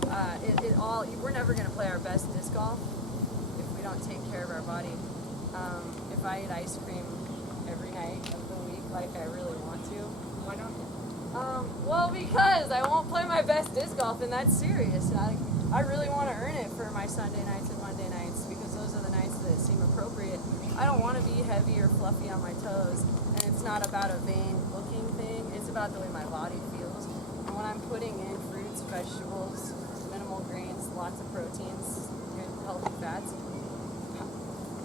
but we're never going to play our best disc golf if we don't take care of our body. If I eat ice cream every night of the week like I really want to, Why not? well, because I won't play my best disc golf, and that's serious. I really want to earn it for my Sunday nights and Monday nights, because those are the nights that seem appropriate. I don't want to be heavy or fluffy on my toes, and it's not about a vain looking thing, it's about the way my body feels. And when I'm putting in fruits, vegetables, minimal grains, lots of proteins, good healthy fats,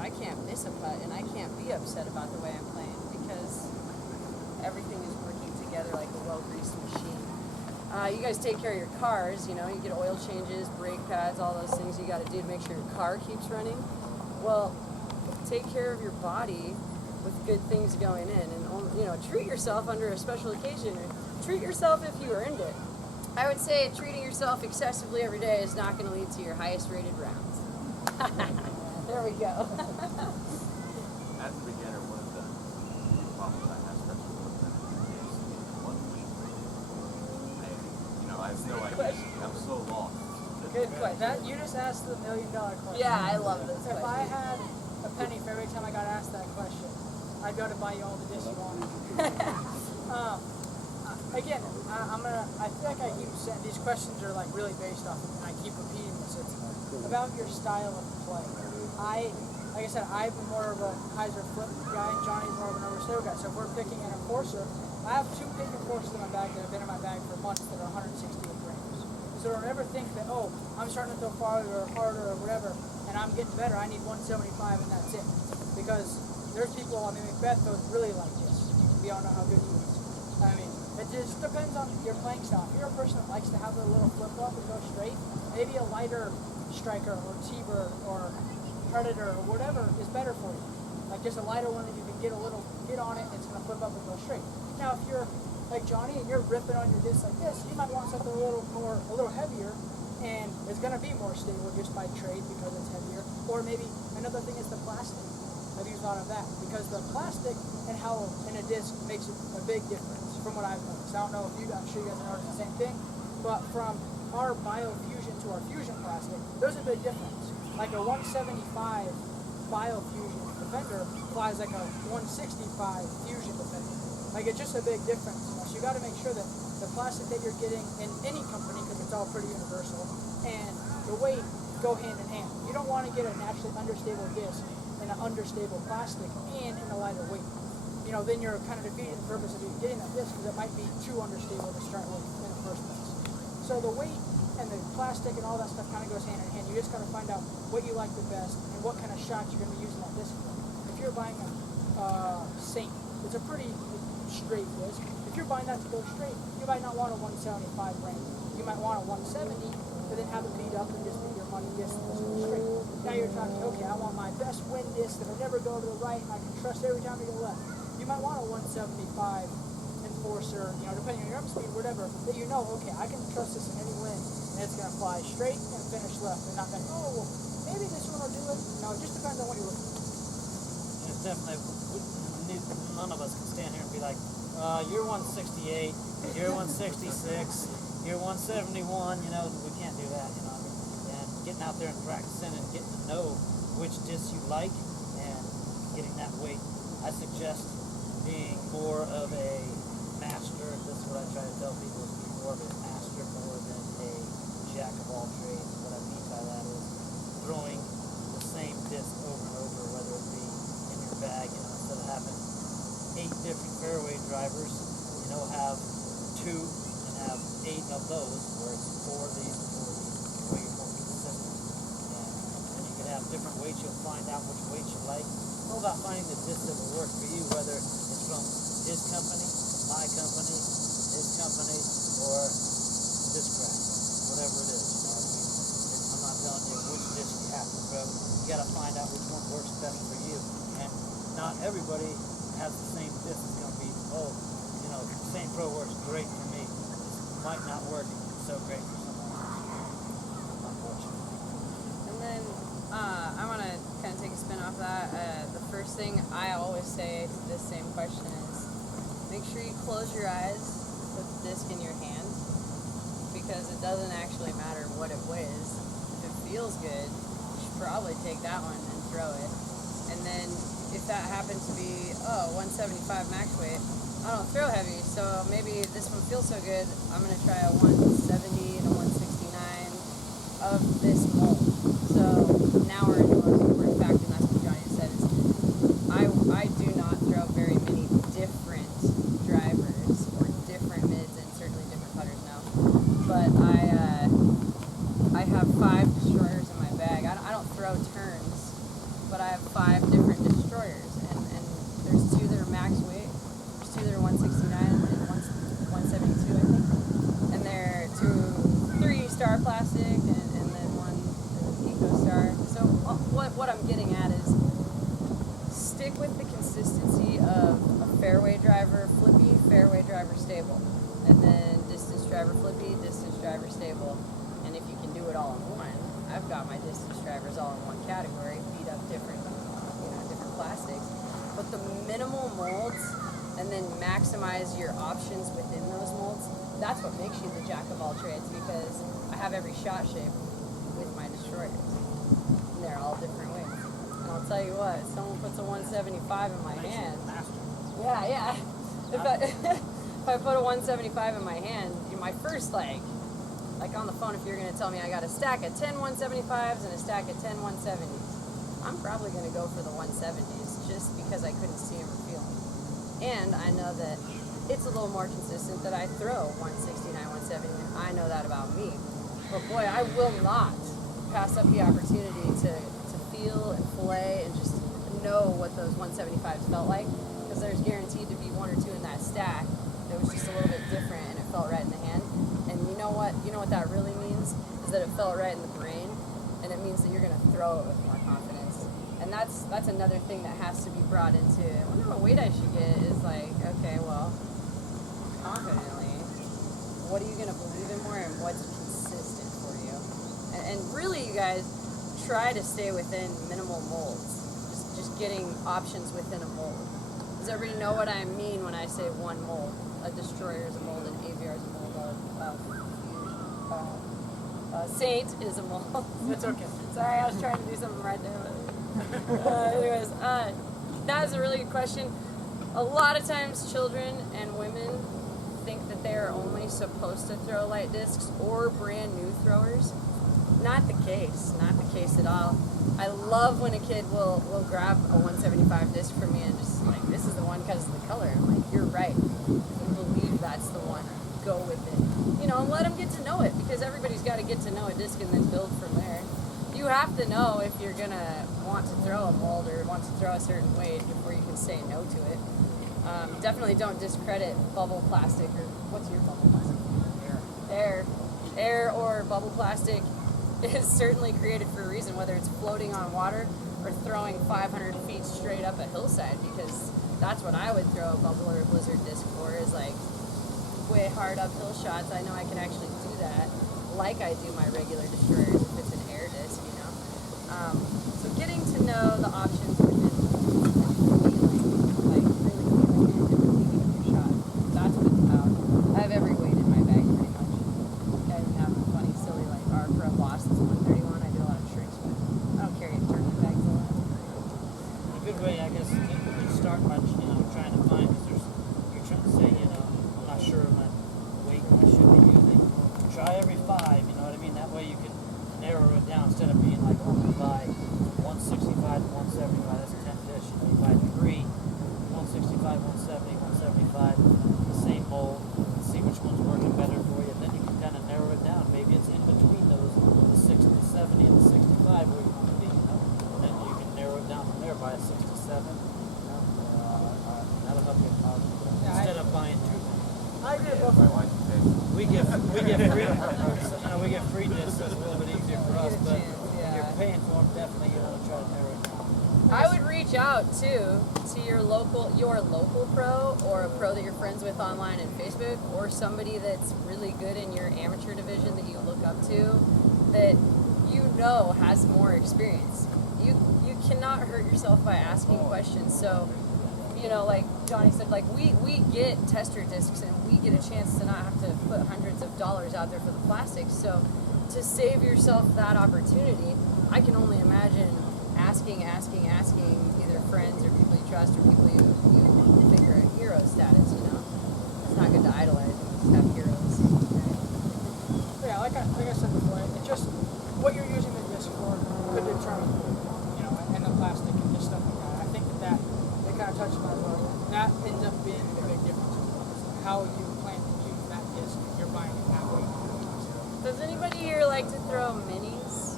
I can't miss a putt, and I can't be upset about the way I'm playing, because everything is working together like a well-greased machine. You guys take care of your cars, you get oil changes, brake pads, all those things you got to do to make sure your car keeps running. Well, take care of your body with good things going in, and treat yourself under a special occasion. Treat yourself if you earned it. I would say treating yourself excessively every day is not going to lead to your highest rated rounds. There we go. As a beginner, one of the problems I have, especially with the is one week. I have no idea. I'm so lost. Good question. You just asked the $1 million question. Yeah, I love this If question. I had a penny for every time I got asked that question, I'd go to buy you all the discs you wanted. Again, I feel like I keep saying these questions are like really based off, and I keep repeating this. It's about your style of play. Like I said, I'm more of a Kaiser flip guy, and Johnny's more of an overstable guy. So if we're picking an enforcer, I have 2 big enforcers in my bag that have been in my bag for months that are 168 grams. So don't ever think that, I'm starting to throw farther or harder or whatever, and I'm getting better, I need 175 and that's it. Because there's people, Macbeth throws really like this. We all know how good he is. It just depends on your playing style. If you're a person that likes to have a little flip up and go straight, maybe a lighter striker or T-bird or Predator or whatever is better for you. Like just a lighter one that you can get on it, and it's going to flip up and go straight. Now if you're like Johnny and you're ripping on your disc like this, you might want something a little heavier, and it's going to be more stable just by trade because it's heavier. Or maybe another thing is the plastic. I've used a lot of that because the plastic and how in a disc makes a big difference from what I've noticed. I don't know if I'm sure you guys have noticed the same thing, but from our biofusion to our fusion plastic, there's a big difference. Like a 175 biofusion Defender flies like a 165 fusion Defender. Like it's just a big difference. So you got to make sure that the plastic that you're getting in any company, because it's all pretty universal, and the weight go hand in hand. You don't want to get a naturally understable disc in an understable plastic and in a lighter weight. Then you're kind of defeating the purpose of you getting that disc, because it might be too understable to start with in the first place. So the weight and the plastic and all that stuff kind of goes hand in hand. You just got to find out what you like the best and what kind of shots you're going to be using that disc for. If you're buying a Saint, it's a pretty straight disc. If you're buying that to go straight, you might not want a 175 brand. You might want a 170, but then have it beat up and just be your money disc that's go straight. Now you're talking, okay, I want my best wind disc that'll never go to the right and I can trust every time to go left. You might want a 175 enforcer, depending on your arm speed, whatever, that okay, I can trust this in any wind, and it's going to fly straight and finish left, and not think, maybe this one will do it. No, it just depends on what you're looking for. It's definitely, none of us can stand here and be like, you're 168, you're 166, you're 171, we can't do that, and getting out there and practicing and getting to know which disc you like and getting that weight. I suggest being more of a master. This is what I try to tell people, is be more of a master more than a jack of all trades. What I mean by that is throwing the same disc over and over, whether it be in your bag, instead of having 8 different fairway drivers, have 2 and have 8 of those, where it's 4 of these and 4 of these, where you're more consistent. And you can have different weights. You'll find out which weights you like. It's all about finding the disc that will work for you, whether it's from his company, my company, his company, or Discraft, whatever it is. I'm not telling you which disc you have to throw. You got to find out which one works best for you. And not everybody has the same disc. It's going to be, St. Pro works great for me. It might not work so great for someone else, unfortunately. And then I want to kind of take a spin off that. The first thing I always say to this same question is, make sure you close your eyes with the disc in your hand, because it doesn't actually matter what it weighs. If it feels good, you should probably take that one and throw it. And then if that happens to be 175 max weight, I don't throw heavy, so maybe this one feels so good, I'm gonna try a 170 and a 169 of this mold. So now we're into a most important fact, and that's what Johnny said, is I do not throw very many different drivers or different mids and certainly different putters now. But I have 5 destroyers in my bag. I don't throw turns, but I have 5 different destroyers, and there's 2 that are max weight, there's 2 that are 169 and 172, I think, and they're 3 star plastic and then 1 eco star. So what I'm getting at is stick with the consistency of a fairway driver flippy, fairway driver stable, and then distance driver flippy, distance driver stable. And if you can do it all in one, I've got my distance drivers all in one category, beat up different plastics. But the minimal molds, and then maximize your options within those molds, that's what makes you the jack of all trades, because I have every shot shape with my destroyers. And they're all different weights. And I'll tell you what, someone puts a 175 in my hand. Yeah. If I put a 175 in my hand, my first like on the phone, if you're gonna tell me I got a stack of 10 175s and a stack of 10 170s, I'm probably gonna go for the 170s just because I couldn't see them or feel them. And I know that it's a little more consistent that I throw 169, 170, and I know that about me. But boy, I will not pass up the opportunity to feel and play and just know what those 175s felt like, because there's guaranteed to be 1 or 2 in that stack that was just a little bit different and it felt right in the hand. And you know what that really means is that it felt right in the brain, and it means that you're going to throw it with more confidence. And that's another thing that has to be brought into, I wonder what weight I should get, is like, okay, well, confidently, what are you going to believe in more and what's consistent for you? And really, you guys, try to stay within minimal molds. Just getting options within a mold. Does everybody know what I mean when I say one mold? A destroyer is a mold, an AVR is a mold, Saint is a mold. It's okay. Sorry, I was trying to do something right there. Anyways, that is a really good question. A lot of times children and women think that they are only supposed to throw light discs or brand new throwers. Not the case at all. I love when a kid will grab a 175 disc from me and just like, this is the one because of the color. I'm like, you're right. I believe that's the one. Go with it. And let them get to know it, because everybody's got to get to know a disc and then build from there. You have to know if you're going to want to throw a mold or want to throw a certain weight before you can say no to it. Definitely don't discredit bubble plastic, or what's your bubble plastic? Air or bubble plastic is certainly created for a reason, whether it's floating on water or throwing 500 feet straight up a hillside, because that's what I would throw a bubble or a blizzard disc for, is like way hard uphill shots. I know I can actually do that like I do my regular destroyers if it's an air disc, So getting to know the options within feeling, like really feeling it and believing in your shot. That's what it's about. I have every weight in my bag pretty much. I even have a funny, silly, like our pro boss that's 131. I do a lot of shrinks with. I don't carry a tournament bags a lot. A good way, I guess, to start by trying to find, because you're trying to say, I'm not sure of my weight I should be using. Try every 5, you know what I mean? That way you can narrow it down instead of being like, oh, you buy 165 to 175, that's a 10 fish. You buy 3, 165, 170, 175, the same mold, and see which one's working better for you. Then you can kind of narrow it down. Maybe it's in between those, the 60, the 70, and the 65 where you want to be, And then you can narrow it down from there by a 67, That'll help you out. Instead of buying 2. I agree with both. My wife says, We get free discs, so it's a little bit easier for us, but when you're paying for them, definitely you want to try to narrow it down. I would reach out to your local pro, or a pro that you're friends with online and Facebook, or somebody that's really good in your amateur division that you look up to, that has more experience. You cannot hurt yourself by asking questions. So you know, like Johnny said, like we get tester discs and we get a chance to not have to put hundreds of dollars out there for the plastics. So to save yourself that opportunity, I can only imagine asking either friends or people you trust or people you think are hero status, you know. It's not good to idolize, you just have heroes. Right? Yeah, like I said before, it's just what you're using the disc for could determine, you know, and the plastic and just stuff like that. I think that they kind of touched on as well. That ends up being the big difference. How you plan to use that disc, you're buying it that way. Does anybody here like to throw minis?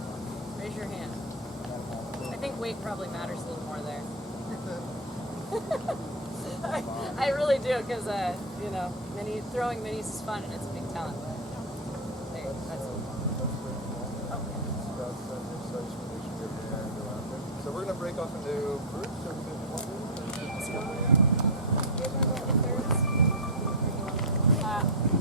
Raise your hand. I think weight probably matters a little more there. I really do, because you know, throwing minis is fun and it's a big talent. There, that's So we're gonna break off into groups. So Let's go.